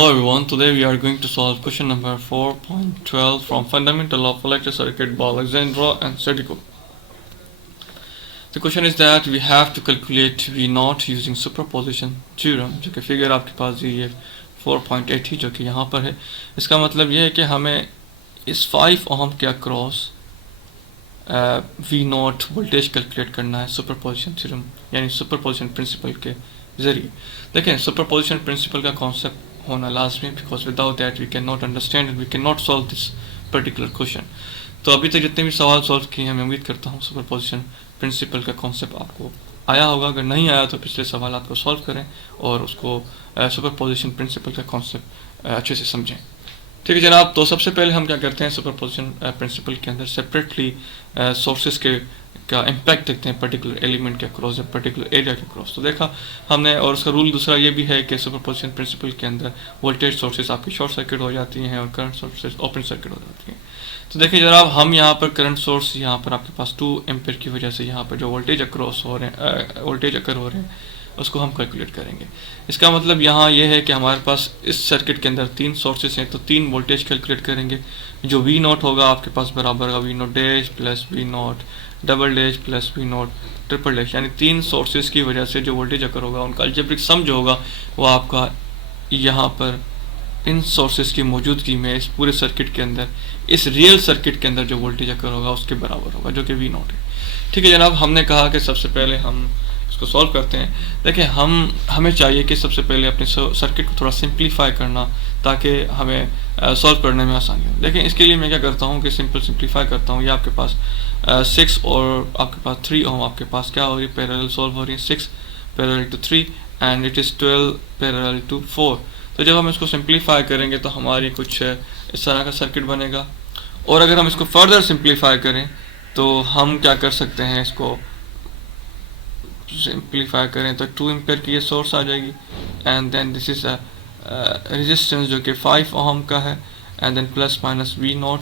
Hello everyone, today we are going to solve question number 4.12 from Fundamental of Electric Circuit by Alexandra and Sedico. The question is that we have to calculate V naught using superposition theorem, जो कि figure आपके पास दी है 4.8 ही जो कि यहाँ पर है। इसका मतलब यह है कि हमें इस 5 ओम के across V naught voltage calculate करना है सुपरपोजिशन थ्योरम यानी सुपरपोजिशन प्रिंसिपल के ज़रिए। देखें, सुपरपोजिशन प्रिंसिपल का कॉन्सेप्ट होना लाजमी, because without that we can not understand and we can not solve this particular question. तो अभी तक जितने भी सवाल सॉल्व किए हैं मैं उम्मीद करता हूँ सुपरपोजिशन प्रिंसिपल का कॉन्सेप्ट आपको आया होगा। अगर नहीं आया तो पिछले सवाल आपको सॉल्व करें और उसको सुपरपोजिशन प्रिंसिपल का कॉन्सेप्ट अच्छे से समझें। ठीक है जनाब, तो सबसे पहले हम क्या करते हैं सुपरपोजिशन प्रिंसिपल के अंदर सेपरेटली सोर्सेज के का इम्पैक्ट देखते हैं पर्टिकुलर एलिमेंट के अक्रॉस या पर्टिकुलर एरिया के अक्रॉस। तो देखा हमने, और उसका रूल दूसरा ये भी है कि सुपरपोजिशन प्रिंसिपल के अंदर वोल्टेज सोर्सेज आपकी शॉर्ट सर्किट हो जाती हैं और करंट सोर्सेज ओपन सर्किट हो जाती हैं। तो देखिए जनाब, हम यहाँ पर करंट सोर्स यहाँ पर आपके पास 2 एम्पीयर की वजह से यहाँ पर जो वोल्टेज अक्रॉस हो रहे हैं वोल्टेज अकर हो रहे हैं उसको हम कैलकुलेट करेंगे। इसका मतलब यहाँ ये है कि हमारे पास इस सर्किट के अंदर 3 सोर्सेज हैं, तो 3 वोल्टेज कैलकुलेट करेंगे। जो वी नॉट होगा आपके पास बराबर होगा V naught dash plus V naught double dash plus V naught triple dash, यानी 3 सोर्सेज की वजह से जो वोल्टेज अकर होगा उनका अलजेब्रिक सम जो होगा वो आपका यहाँ पर इन सोर्सेज की मौजूदगी में इस पूरे सर्किट के अंदर, इस रियल सर्किट के अंदर जो वोल्टेज अकर होगा उसके बराबर होगा, जो कि वी नॉट है। ठीक है जनाब, हमने कहा कि सबसे पहले हम इसको सॉल्व करते हैं। देखिए हमें चाहिए कि सबसे पहले अपने सर्किट को थोड़ा सिंप्लीफाई करना ताकि हमें सॉल्व करने में आसानी हो। देखिए इसके लिए मैं क्या करता हूँ कि सिंप्लीफाई करता हूँ। ये आपके पास 6 और आपके पास 3 ओम आपके पास क्या हो रही है, पैरेलल सॉल्व हो रही है। 6 parallel to 3 and it is 12 parallel to 4। तो जब हम इसको सिंप्लीफाई करेंगे तो हमारी कुछ इस तरह का सर्किट बनेगा। और अगर हम इसको फर्दर सिंप्लीफाई करें तो हम क्या कर सकते हैं, इसको सिंप्लीफाई करें तो 2 एम्पीयर की ये सोर्स आ जाएगी and then this is resistance जो कि 5 ओम का है and then plus minus V naught.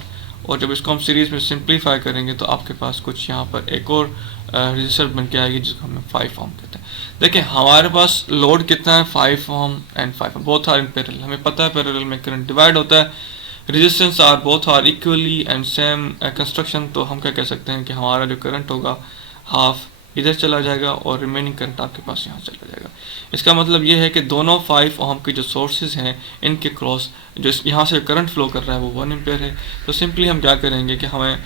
और जब इसको हम सीरीज़ में सिंप्लीफाई करेंगे तो आपके पास कुछ यहाँ पर एक और रजिस्टर बन के आएगी जिसको हमें 5 ओम कहते हैं। देखिए हमारे पास लोड कितना है, 5 ohm and 5 ohm, both are in parallel. हमें पता है पैरेलल में करंट डिवाइड होता है, resistance are both are equally and same construction. तो हम क्या कह सकते हैं कि हमारा जो करंट होगा हाफ इधर चला जाएगा और रिमेनिंग करंट आपके पास यहाँ चला जाएगा। इसका मतलब ये है कि दोनों 5 ओम के जो सोर्सेज हैं इनके क्रॉस जो यहाँ से करंट फ्लो कर रहा है वो 1 एम्पीयर है। तो सिंपली हम क्या करेंगे कि हमें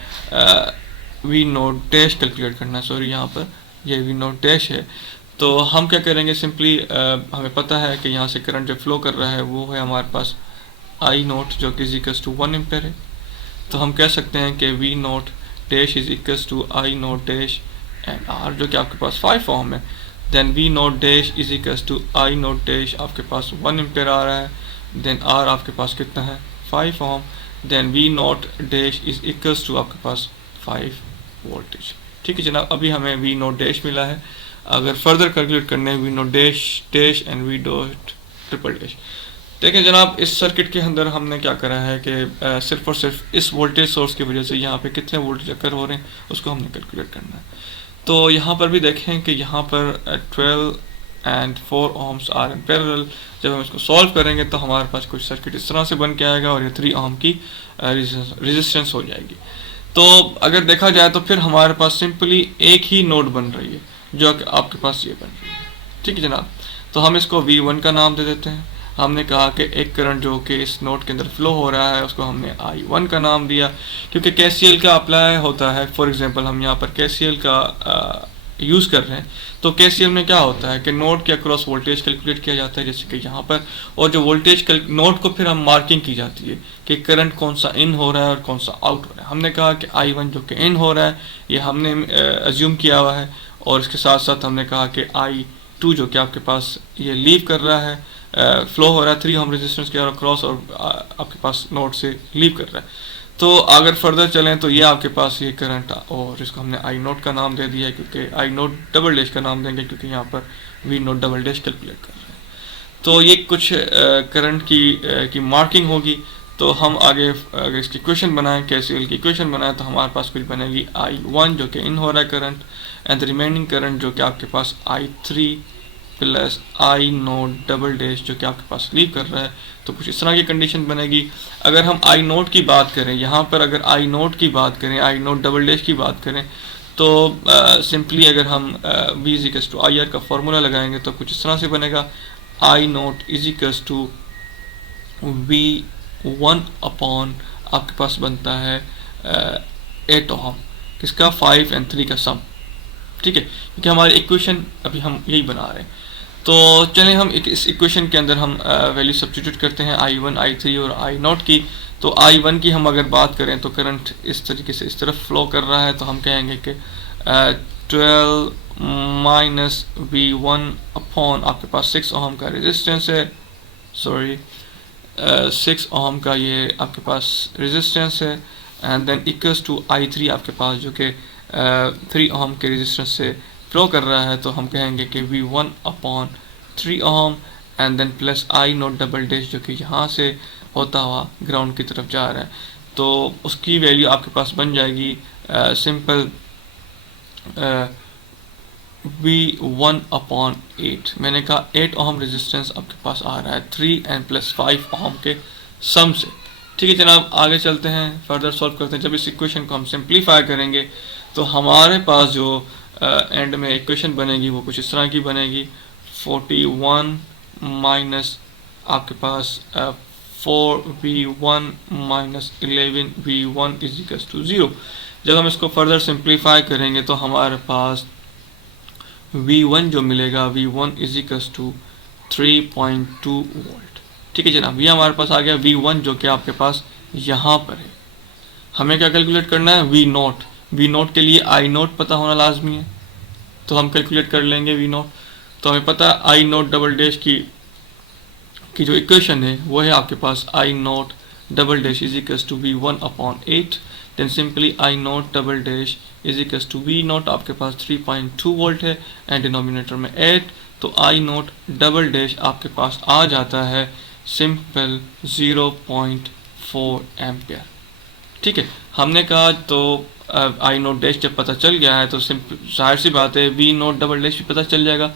वी नोट डैश कैलकुलेट करना है। सॉरी, यहाँ पर ये वी नोट डैश है। तो हम क्या करेंगे, सिंपली हमें पता है कि यहाँ से करंट जो फ्लो कर रहा है वो है हमारे पास आई नोट जो कि इज इक्वल्स टू 1 एम्पीयर है। तो हम कह सकते हैं कि V naught dash is equals to I naught dash and R जो कि आपके पास 5 ओम है। Then V naught dash is equals to I naught dash आपके पास 1 एम्पीयर आ रहा है। देन आर आपके पास कितना है, 5 ohm. Then V naught dash is equals to आपके पास 5 वोल्टेज। ठीक है जनाब, अभी हमें वी नोट डैश मिला है। अगर फर्दर कैलकुलेट करने V naught dash dash and V dot triple dash. देखिए जनाब, इस सर्किट के अंदर हमने क्या करा है कि सिर्फ और सिर्फ इस वोल्टेज सोर्स की वजह से यहाँ पे कितने वोल्टेज अकर हो रहे हैं उसको हमने कैलकुलेट करना है। तो यहाँ पर भी देखें कि यहाँ पर 12 and 4 ohms are in parallel. जब हम इसको सॉल्व करेंगे तो हमारे पास कुछ सर्किट इस तरह से बन के आएगा और ये 3 ओम की रेजिस्टेंस हो जाएगी। तो अगर देखा जाए तो फिर हमारे पास सिंपली एक ही नोड बन रही है जो कि आपके पास ये बन रही है। ठीक है जनाब, तो हम इसको V1 का नाम दे देते हैं। हमने कहा कि एक करंट जो कि इस नोड के अंदर फ्लो हो रहा है उसको हमने I1 का नाम दिया क्योंकि KCL का अप्लाई होता है। फॉर एग्जांपल हम यहाँ पर KCL का यूज़ कर रहे हैं तो KCL में क्या होता है कि नोड के अक्रॉस वोल्टेज कैलकुलेट किया जाता है जैसे कि यहाँ पर, और जो वोल्टेज नोड को फिर हम मार्किंग की जाती है कि करंट कौन सा इन हो रहा है और कौन सा आउट हो रहा है। हमने कहा कि I1 जो कि इन हो रहा है ये हमने अज्यूम किया हुआ है, और इसके साथ साथ हमने कहा कि I2 जो कि आपके पास ये लीव कर रहा है, फ्लो हो रहा है 3 ओम रेजिस्टेंस के अक्रॉस और आपके पास नोड से लीव कर रहा है। तो अगर फर्दर चलें तो ये आपके पास ये करंट, और इसको हमने आई नोट का नाम दे दिया है क्योंकि आई नोट डबल डैश का नाम देंगे क्योंकि यहाँ पर V naught double dash calculate कर रहे हैं। तो ये कुछ करंट की मार्किंग होगी। तो हम आगे अगर इसकी इक्वेशन बनाएं, KCL की इक्वेशन बनाएं तो हमारे पास कुछ बनेगी I1 जो कि इन हो रहा है current and the remaining current जो कि आपके पास I3 plus I naught double dash जो कि आपके पास लीव कर रहा है, तो कुछ इस तरह की कंडीशन बनेगी। अगर हम आई नोट की बात करें, यहाँ पर अगर आई नोट की बात करें, आई नोट डबल डैश की बात करें, तो सिंपली अगर हम v is equals to I R का फॉर्मूला लगाएंगे तो कुछ इस तरह से बनेगा, I naught is equals to V one upon आपके पास बनता है 8 ओहम, किसका 5 और 3 का सम, ठीक है, क्योंकि हमारी इक्वेशन अभी हम यही बना रहे हैं। तो चलें हम इस इक्वेशन के अंदर हम वैल्यू सब्स्टिट्यूट करते हैं i1, i3 और i नॉट की। तो i1 की हम अगर बात करें तो करंट इस तरीके से इस तरफ फ्लो कर रहा है, तो हम कहेंगे कि 12 माइनस v1 अपॉन आपके पास 6 ओहम का रेजिस्टेंस है, सॉरी 6 ओहम का ये आपके पास रेजिस्टेंस है, and then equals to i3 आपके पास जो कि 3 ओहम के रेजिस्टेंस से फ्लो कर रहा है। तो हम कहेंगे कि v1 upon 3 ohm and then plus I naught double dash जो कि यहाँ से होता हुआ ग्राउंड की तरफ जा रहा है, तो उसकी वैल्यू आपके पास बन जाएगी सिंपल v1 अपॉन 8। मैंने कहा 8 ओहम रेजिस्टेंस आपके पास आ रहा है 3 एंड प्लस 5 ओहम के सम से। ठीक है जनाब, आगे चलते हैं, फर्दर सॉल्व करते हैं। जब इस इक्वेशन को हम सिंप्लीफाई करेंगे तो हमारे पास जो एंड में इक्वेशन बनेगी वो कुछ इस तरह की बनेगी, 41 माइनस आपके पास 4v1 minus 11v1 is equals to 0। जब हम इसको फर्दर सिंप्लीफाई करेंगे तो हमारे पास v1 जो मिलेगा v1 is equals to 3.2 volt. ठीक है जनाब, ये हमारे पास आ गया v1 जो कि आपके पास यहाँ पर है। हमें क्या कैलकुलेट करना है, v नोट। v नोट के लिए आई नोट पता होना लाजमी है, तो हम कैलकुलेट कर लेंगे v नोट। तो हमें पता है आई नोट डबल डैश की जो इक्वेशन है वो है आपके पास I naught double dash is equals to v1 upon 8, then simply I naught double dash is equals to v naught आपके पास 3.2 वोल्ट है एंड डिनोमिनेटर में 8, तो आई नोट डबल डैश आपके पास आ जाता है सिंपल 0.4 एम्पियर। ठीक है, हमने कहा तो आई नोट डैश जब पता चल गया है तो जाहिर सी बात है वी नोट डबल डैश भी पता चल जाएगा,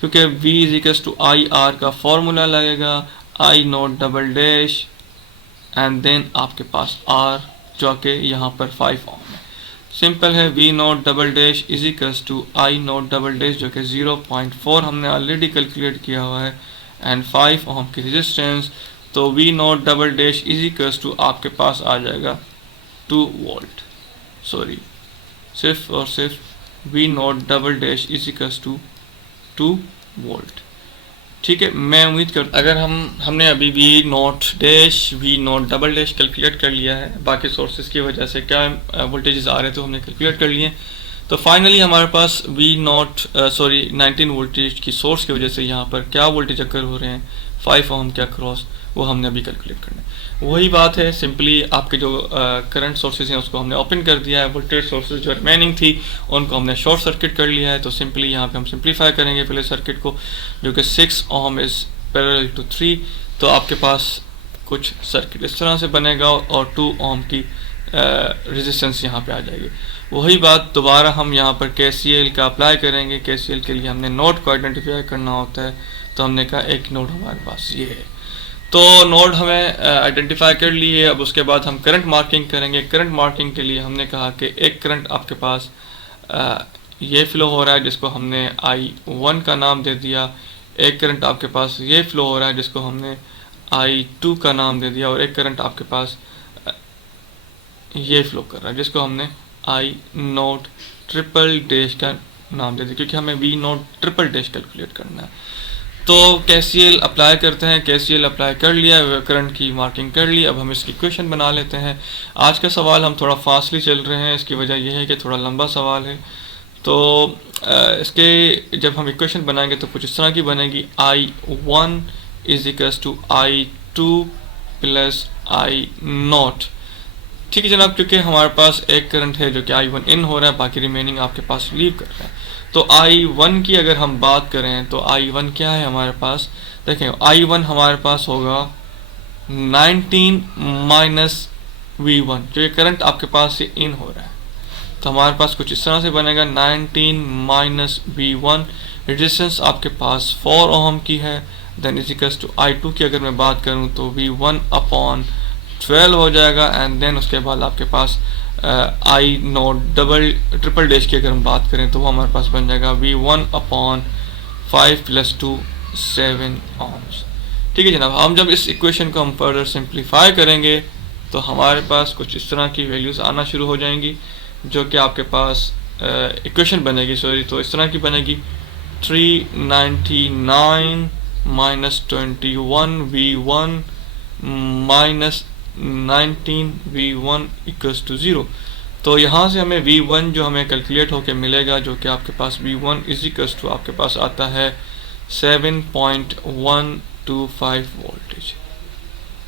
क्योंकि v is equals to I R का फॉर्मूला लगेगा, I naught double dash and then आपके पास r जो कि यहाँ पर 5 ओम है। सिंपल है, v naught double dash is equals to I naught double dash जो कि 0.4 हमने ऑलरेडी कैलकुलेट किया हुआ है एंड 5 ओम की रेजिस्टेंस, तो v naught double dash is equals to आपके पास आ जाएगा 2 वोल्ट, सॉरी सिर्फ और सिर्फ v naught double dash is equals to 2 volt. ठीक है, मैं उम्मीद करता अगर हमने अभी v naught double dash calculate कर लिया है, बाकी सोर्सेज की वजह से क्या वोल्टेजेस आ रहे थे हमने कैलकुलेट कर लिए, तो फाइनली हमारे पास v नोट 19 वोल्टेज की सोर्स की वजह से यहाँ पर क्या वोल्टेज अकर हो रहे हैं 5 ओम के अक्रॉस, वो हमने अभी कैलकुलेट करना है। वही बात है, सिंपली आपके जो करंट सोर्सेज हैं उसको हमने ओपन कर दिया है, वोल्टेज सोर्सेज जो रिमेनिंग थी उनको हमने शॉर्ट सर्किट कर लिया है। तो सिंपली यहाँ पे हम सिंप्लीफाई करेंगे पहले सर्किट को, जो कि 6 ओम इज़ पैरेलल टू 3, तो आपके पास कुछ सर्किट इस तरह से बनेगा और 2 ओम की रेजिस्टेंस यहाँ पे आ जाएगी। वही बात दोबारा हम यहाँ पर KCL का अप्लाई करेंगे। KCL के लिए हमने नोड को आइडेंटिफाई करना होता है, तो हमने कहा एक नोड हमारे पास ये है, तो नोड हमें आइडेंटिफाई कर लिए। अब उसके बाद हम करंट मार्किंग करेंगे। करंट मार्किंग के लिए हमने कहा कि एक करंट आपके पास ये फ्लो हो रहा है जिसको हमने I1 का नाम दे दिया, एक करंट आपके पास ये फ्लो हो रहा है जिसको हमने I2 का नाम दे दिया, और एक करंट आपके पास ये फ्लो कर रहा है जिसको हमने I नोट ट्रिपल डैश का नाम दे दिया, क्योंकि हमें V naught triple dash calculate करना है। तो KCL अप्लाई करते हैं। KCL अप्लाई कर लिया, करंट की मार्किंग कर ली। अब हम इसकी इक्वेशन बना लेते हैं। आज का सवाल हम थोड़ा फास्टली चल रहे हैं, इसकी वजह यह है कि थोड़ा लंबा सवाल है। तो इसके जब हम इक्वेशन बनाएंगे तो कुछ इस तरह की बनेगी, I1 is equals to I2 plus I naught. ठीक है जनाब, क्योंकि हमारे पास एक करंट है जो कि I1 इन हो रहा है, बाकी रिमेनिंग आपके पास लीव कर रहा है। तो I1 की अगर हम बात करें तो I1 क्या है हमारे पास, देखें I1 हमारे पास होगा 19 माइनस V1, जो ये करंट आपके पास से इन हो रहा है। तो हमारे पास कुछ इस तरह से बनेगा 19 माइनस V1, रेजिस्टेंस आपके पास 4 ओहम की है, then is equals to I2 की अगर मैं बात करूं तो V1 अपॉन 12 हो जाएगा, एंड देन उसके बाद आपके पास I naught double triple dash की अगर हम बात करें तो वो हमारे पास बन जाएगा V1 अपॉन 5 प्लस 2 7 ohms। ठीक है जनाब, हम जब इस इक्वेशन को हम फर्दर सिंप्लीफाई करेंगे तो हमारे पास कुछ इस तरह की वैल्यूज़ आना शुरू हो जाएंगी, जो कि आपके पास इक्वेशन बनेगी, सॉरी, तो इस तरह की बनेगी 399 minus 21 V1 minus 19 V1 equals to 0। तो यहाँ से हमें V1 जो हमें कैलकुलेट होके मिलेगा, जो कि आपके पास V1 इज इक्वल्स टू आपके पास आता है 7.125 वोल्टेज।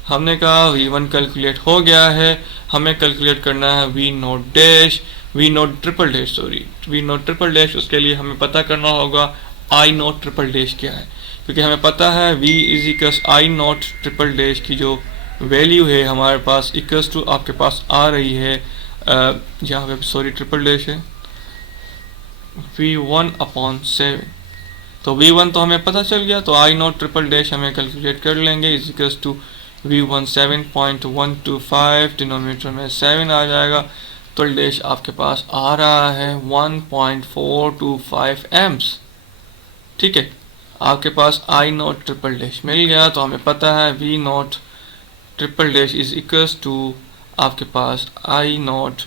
हमने कहा V1 कैलकुलेट हो गया है, हमें कैलकुलेट करना है V note dash, V naught triple dash, sorry V naught triple dash. उसके लिए हमें पता करना होगा I नोट ट्रिपल डैश क्या है, क्योंकि हमें पता है V is equals I naught triple dash की जो वैल्यू है हमारे पास इक्वल्स टू आपके पास आ रही है, यहाँ पे सॉरी ट्रिपल डैश है, V1 अपॉन 7। तो V1 तो हमें पता चल गया, तो I नोट ट्रिपल डैश हमें कैलकुलेट कर लेंगे, is equals to V1 7.125, denominator में 7 आ जाएगा, तो डैश आपके पास आ रहा है 1.425 एम्प्स। ठीक है, आपके पास I नोट ट्रिपल डैश मिल गया, तो हमें पता है V naught triple dash is equals to आपके पास I नोट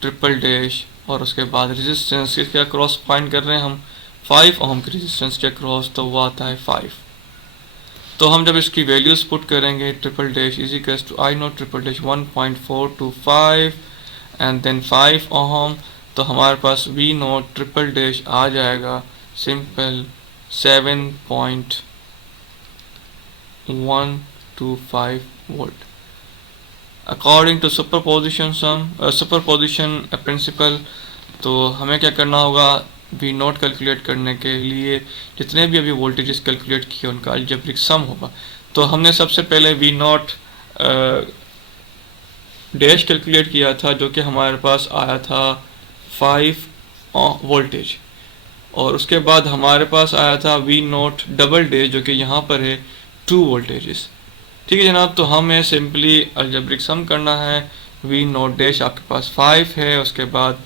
ट्रिपल डैश, और उसके बाद रेजिस्टेंस के क्रॉस फाइंड कर रहे हैं हम 5 ओम के रेजिस्टेंस के क्रॉस, तो वो आता है 5। तो हम जब इसकी वैल्यूज पुट करेंगे, triple dash is equals to I naught triple dash 1.425 and then 5 ohm, तो हमारे पास V नोट ट्रिपल डैश आ जाएगा simple 7.125 volt. According to superposition principle, तो हमें क्या करना होगा, V नोट कैलकुलेट करने के लिए जितने भी अभी वोल्टेजेस कैलकुलेट किए उनका अलजेब्रिक सम होगा। तो हमने सबसे पहले V नोट डैश कैलकुलेट किया था, जो कि हमारे पास आया था 5 वोल्टेज, और उसके बाद हमारे पास आया था V नोट डबल डैश, जो कि यहाँ पर है 2 वोल्टेजेस। ठीक है जनाब, तो हमें सिंपली अलजेब्रिक सम करना है। V नोट डैश आपके पास 5 है, उसके बाद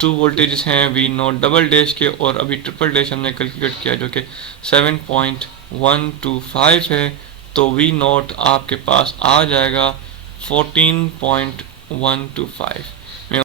2 वोल्टेजेस हैं V नोट डबल डैश के, और अभी ट्रिपल डैश हमने कैलकुलेट किया जो कि 7.125 है, तो V नोट आपके पास आ जाएगा 14.125।